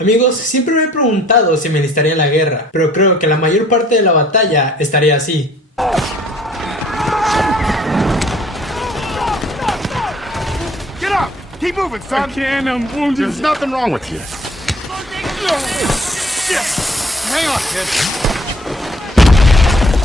Amigos, siempre me he preguntado si me alistaría en la guerra, pero creo que la mayor parte de la batalla estaría así. Get up! Keep moving, son! I can't, I'm wounded. There's nothing wrong with you. Hang on, kid.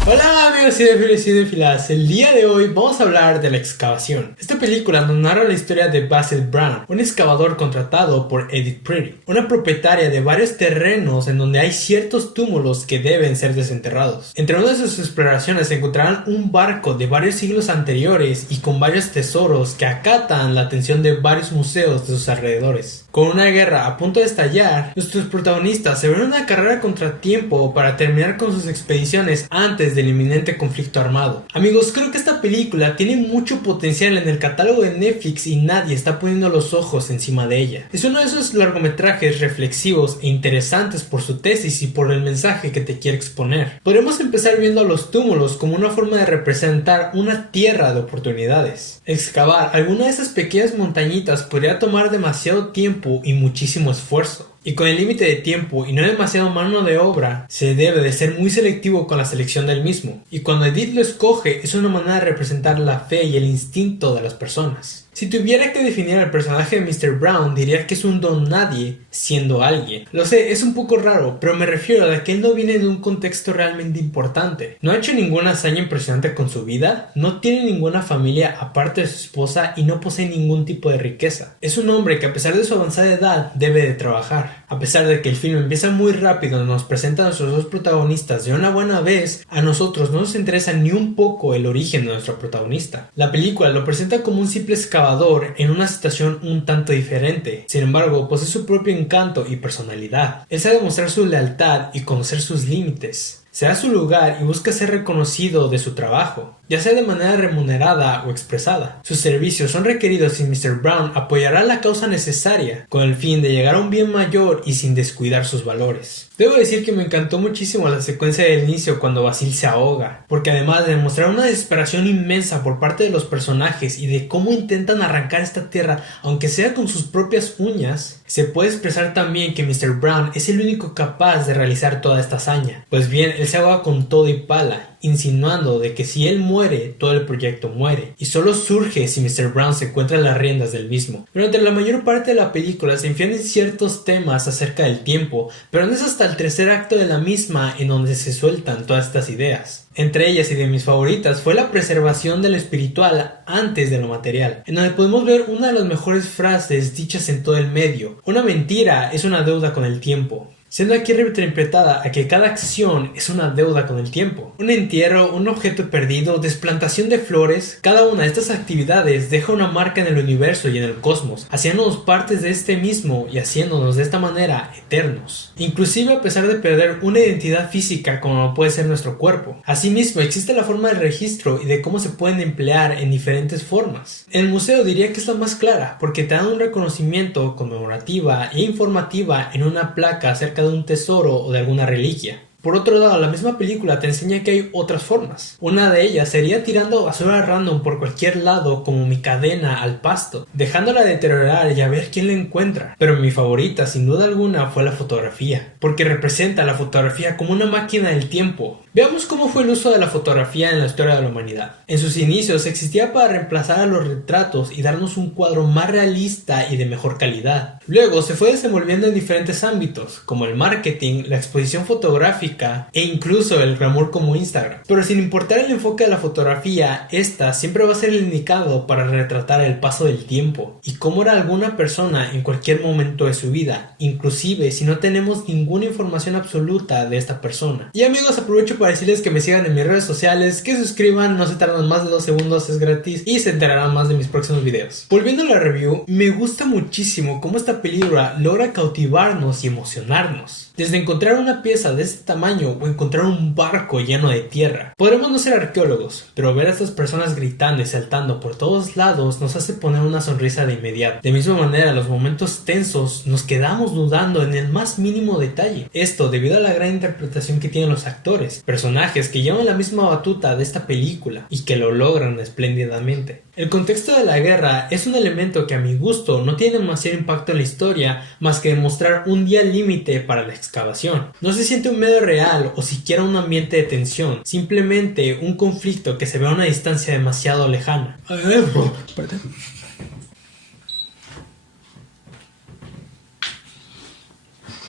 Hola amigos cinéfilos y cinéfilas, el día de hoy vamos a hablar de La Excavación. Esta película nos narra la historia de Basil Brown, un excavador contratado por Edith Pretty, una propietaria de varios terrenos en donde hay ciertos túmulos que deben ser desenterrados. Entre una de sus exploraciones encontrarán un barco de varios siglos anteriores y con varios tesoros que acatan la atención de varios museos de sus alrededores. Con una guerra a punto de estallar, nuestros protagonistas se ven en una carrera contra tiempo para terminar con sus expediciones antes del inminente conflicto armado. Amigos, creo que esta película tiene mucho potencial en el catálogo de Netflix y nadie está poniendo los ojos encima de ella. Es uno de esos largometrajes reflexivos e interesantes por su tesis y por el mensaje que te quiere exponer. Podremos empezar viendo a los túmulos como una forma de representar una tierra de oportunidades. Excavar alguna de esas pequeñas montañitas podría tomar demasiado tiempo y muchísimo esfuerzo. Y con el límite de tiempo y no demasiado mano de obra, se debe de ser muy selectivo con la selección del mismo. Y cuando Edith lo escoge, es una manera de representar la fe y el instinto de las personas. Si tuviera que definir al personaje de Mr. Brown, diría que es un don nadie siendo alguien. Lo sé, es un poco raro, pero me refiero a que él no viene de un contexto realmente importante. No ha hecho ninguna hazaña impresionante con su vida, no tiene ninguna familia aparte de su esposa y no posee ningún tipo de riqueza. Es un hombre que a pesar de su avanzada edad debe de trabajar. A pesar de que el film empieza muy rápido y nos presenta a nuestros dos protagonistas de una buena vez, a nosotros no nos interesa ni un poco el origen de nuestro protagonista. La película lo presenta como un simple excavador en una situación un tanto diferente. Sin embargo, posee su propio encanto y personalidad. Él sabe demostrar su lealtad y conocer sus límites. Se da su lugar y busca ser reconocido de su trabajo, ya sea de manera remunerada o expresada. Sus servicios son requeridos y Mr. Brown apoyará la causa necesaria con el fin de llegar a un bien mayor y sin descuidar sus valores. Debo decir que me encantó muchísimo la secuencia del inicio cuando Basil se ahoga, porque además de demostrar una desesperación inmensa por parte de los personajes y de cómo intentan arrancar esta tierra aunque sea con sus propias uñas, se puede expresar también que Mr. Brown es el único capaz de realizar toda esta hazaña. Pues bien, él se ahoga con todo y pala, insinuando de que si él muere, todo el proyecto muere, y solo surge si Mr. Brown se encuentra en las riendas del mismo. Durante la mayor parte de la película se infieren ciertos temas acerca del tiempo, pero no es hasta el tercer acto de la misma en donde se sueltan todas estas ideas. Entre ellas y de mis favoritas fue la preservación de lo espiritual antes de lo material, en donde podemos ver una de las mejores frases dichas en todo el medio: una mentira es una deuda con el tiempo, siendo aquí reinterpretada a que cada acción es una deuda con el tiempo. Un entierro, un objeto perdido, desplantación de flores, cada una de estas actividades deja una marca en el universo y en el cosmos, haciéndonos partes de este mismo y haciéndonos de esta manera eternos. Inclusive a pesar de perder una identidad física como puede ser nuestro cuerpo. Asimismo existe la forma del registro y de cómo se pueden emplear en diferentes formas. En el museo diría que es la más clara, porque te dan un reconocimiento conmemorativa e informativa en una placa acerca de un tesoro o de alguna reliquia. Por otro lado, la misma película te enseña que hay otras formas. Una de ellas sería tirando basura random por cualquier lado como mi cadena al pasto, dejándola deteriorar y a ver quién la encuentra. Pero mi favorita, sin duda alguna, fue la fotografía, porque representa la fotografía como una máquina del tiempo. Veamos cómo fue el uso de la fotografía en la historia de la humanidad. En sus inicios existía para reemplazar a los retratos y darnos un cuadro más realista y de mejor calidad. Luego se fue desenvolviendo en diferentes ámbitos, como el marketing, la exposición fotográfica e incluso el glamour como Instagram. Pero sin importar el enfoque de la fotografía, esta siempre va a ser el indicado para retratar el paso del tiempo y cómo era alguna persona en cualquier momento de su vida, inclusive si no tenemos ninguna información absoluta de esta persona. Y amigos, aprovecho para decirles que me sigan en mis redes sociales, que suscriban, no se tardan más de 2 segundos, es gratis y se enterarán más de mis próximos videos. Volviendo a la review, me gusta muchísimo cómo esta película logra cautivarnos y emocionarnos. Desde encontrar una pieza de este tamaño tamaño o encontrar un barco lleno de tierra. Podremos no ser arqueólogos, pero ver a estas personas gritando y saltando por todos lados nos hace poner una sonrisa de inmediato. De misma manera, en los momentos tensos nos quedamos dudando en el más mínimo detalle. Esto debido a la gran interpretación que tienen los actores, personajes que llevan la misma batuta de esta película y que lo logran espléndidamente. El contexto de la guerra es un elemento que a mi gusto no tiene demasiado impacto en la historia más que demostrar un día límite para la excavación. No se siente un medio real o siquiera un ambiente de tensión, simplemente un conflicto que se ve a una distancia demasiado lejana.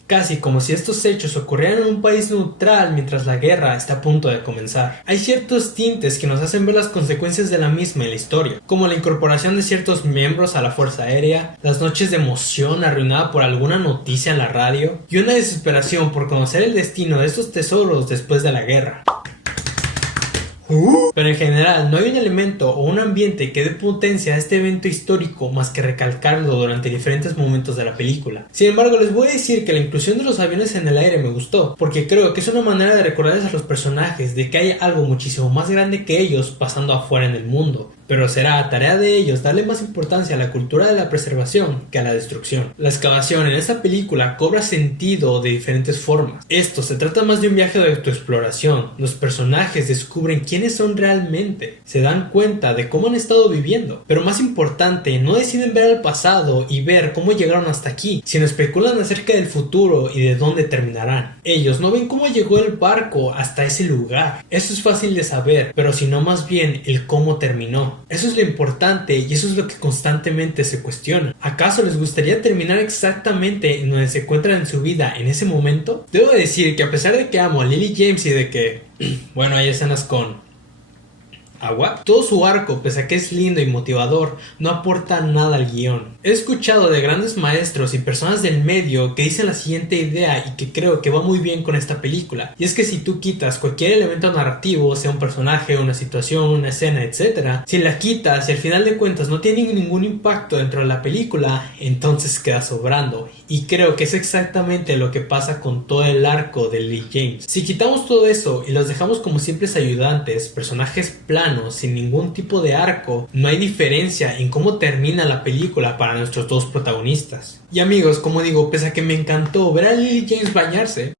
Casi como si estos hechos ocurrieran en un país neutral mientras la guerra está a punto de comenzar. Hay ciertos tintes que nos hacen ver las consecuencias de la misma en la historia, como la incorporación de ciertos miembros a la Fuerza Aérea, las noches de emoción arruinada por alguna noticia en la radio, y una desesperación por conocer el destino de estos tesoros después de la guerra. Pero en general no hay un elemento o un ambiente que dé potencia a este evento histórico más que recalcarlo durante diferentes momentos de la película. Sin embargo, les voy a decir que la inclusión de los aviones en el aire me gustó, porque creo que es una manera de recordarles a los personajes de que hay algo muchísimo más grande que ellos pasando afuera en el mundo. Pero será tarea de ellos darle más importancia a la cultura de la preservación que a la destrucción. La excavación en esta película cobra sentido de diferentes formas. Esto se trata más de un viaje de autoexploración. Los personajes descubren quiénes son realmente, se dan cuenta de cómo han estado viviendo, pero más importante, no deciden ver al pasado y ver cómo llegaron hasta aquí, sino especulan acerca del futuro y de dónde terminarán. Ellos no ven cómo llegó el barco hasta ese lugar. Eso es fácil de saber, pero sino más bien el cómo terminó. Eso es lo importante y eso es lo que constantemente se cuestiona. ¿Acaso les gustaría terminar exactamente en donde se encuentran en su vida en ese momento? Debo decir que a pesar de que amo a Lily James y de que, bueno, hay escenas con agua, todo su arco, pese a que es lindo y motivador, no aporta nada al guión. He escuchado de grandes maestros y personas del medio que dicen la siguiente idea y que creo que va muy bien con esta película, y es que si tú quitas cualquier elemento narrativo, sea un personaje, una situación, una escena, etc., si la quitas y al final de cuentas no tiene ningún impacto dentro de la película, entonces queda sobrando, y creo que es exactamente lo que pasa con todo el arco de Lee James. Si quitamos todo eso y los dejamos como simples ayudantes, personajes planos, sin ningún tipo de arco, no hay diferencia en cómo termina la película para nuestros dos protagonistas. Y amigos, como digo, pese a que me encantó ver a Lily James bañarse,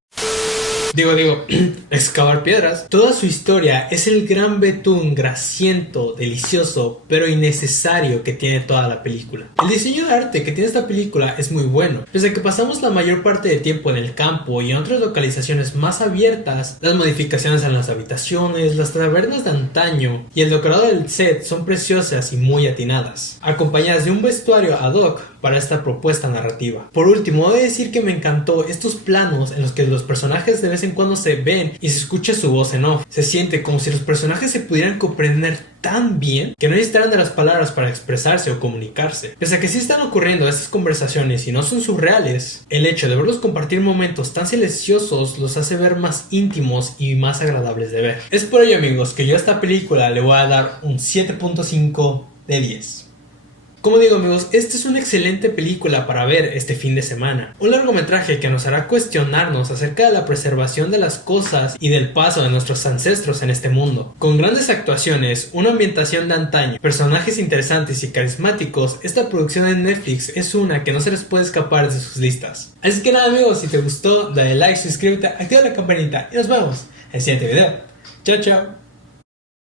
excavar piedras, toda su historia es el gran betún grasiento, delicioso, pero innecesario que tiene toda la película. El diseño de arte que tiene esta película es muy bueno. Pese a que pasamos la mayor parte del tiempo en el campo y en otras localizaciones más abiertas, las modificaciones en las habitaciones, las tabernas de antaño y el decorado del set son preciosas y muy atinadas, acompañadas de un vestuario ad hoc para esta propuesta narrativa. Por último, debo decir que me encantó estos planos en los que los personajes de vez en cuando se ven y se escucha su voz en off. Se siente como si los personajes se pudieran comprender tan bien que no necesitaran de las palabras para expresarse o comunicarse. Pese a que sí están ocurriendo estas conversaciones y no son surreales, el hecho de verlos compartir momentos tan silenciosos los hace ver más íntimos y más agradables de ver. Es por ello, amigos, que yo a esta película le voy a dar un 7.5 de 10. Como digo, amigos, esta es una excelente película para ver este fin de semana. Un largometraje que nos hará cuestionarnos acerca de la preservación de las cosas y del paso de nuestros ancestros en este mundo. Con grandes actuaciones, una ambientación de antaño, personajes interesantes y carismáticos, esta producción de Netflix es una que no se les puede escapar de sus listas. Así que nada, amigos, si te gustó, dale like, suscríbete, activa la campanita y nos vemos en el siguiente video. Chao, chao.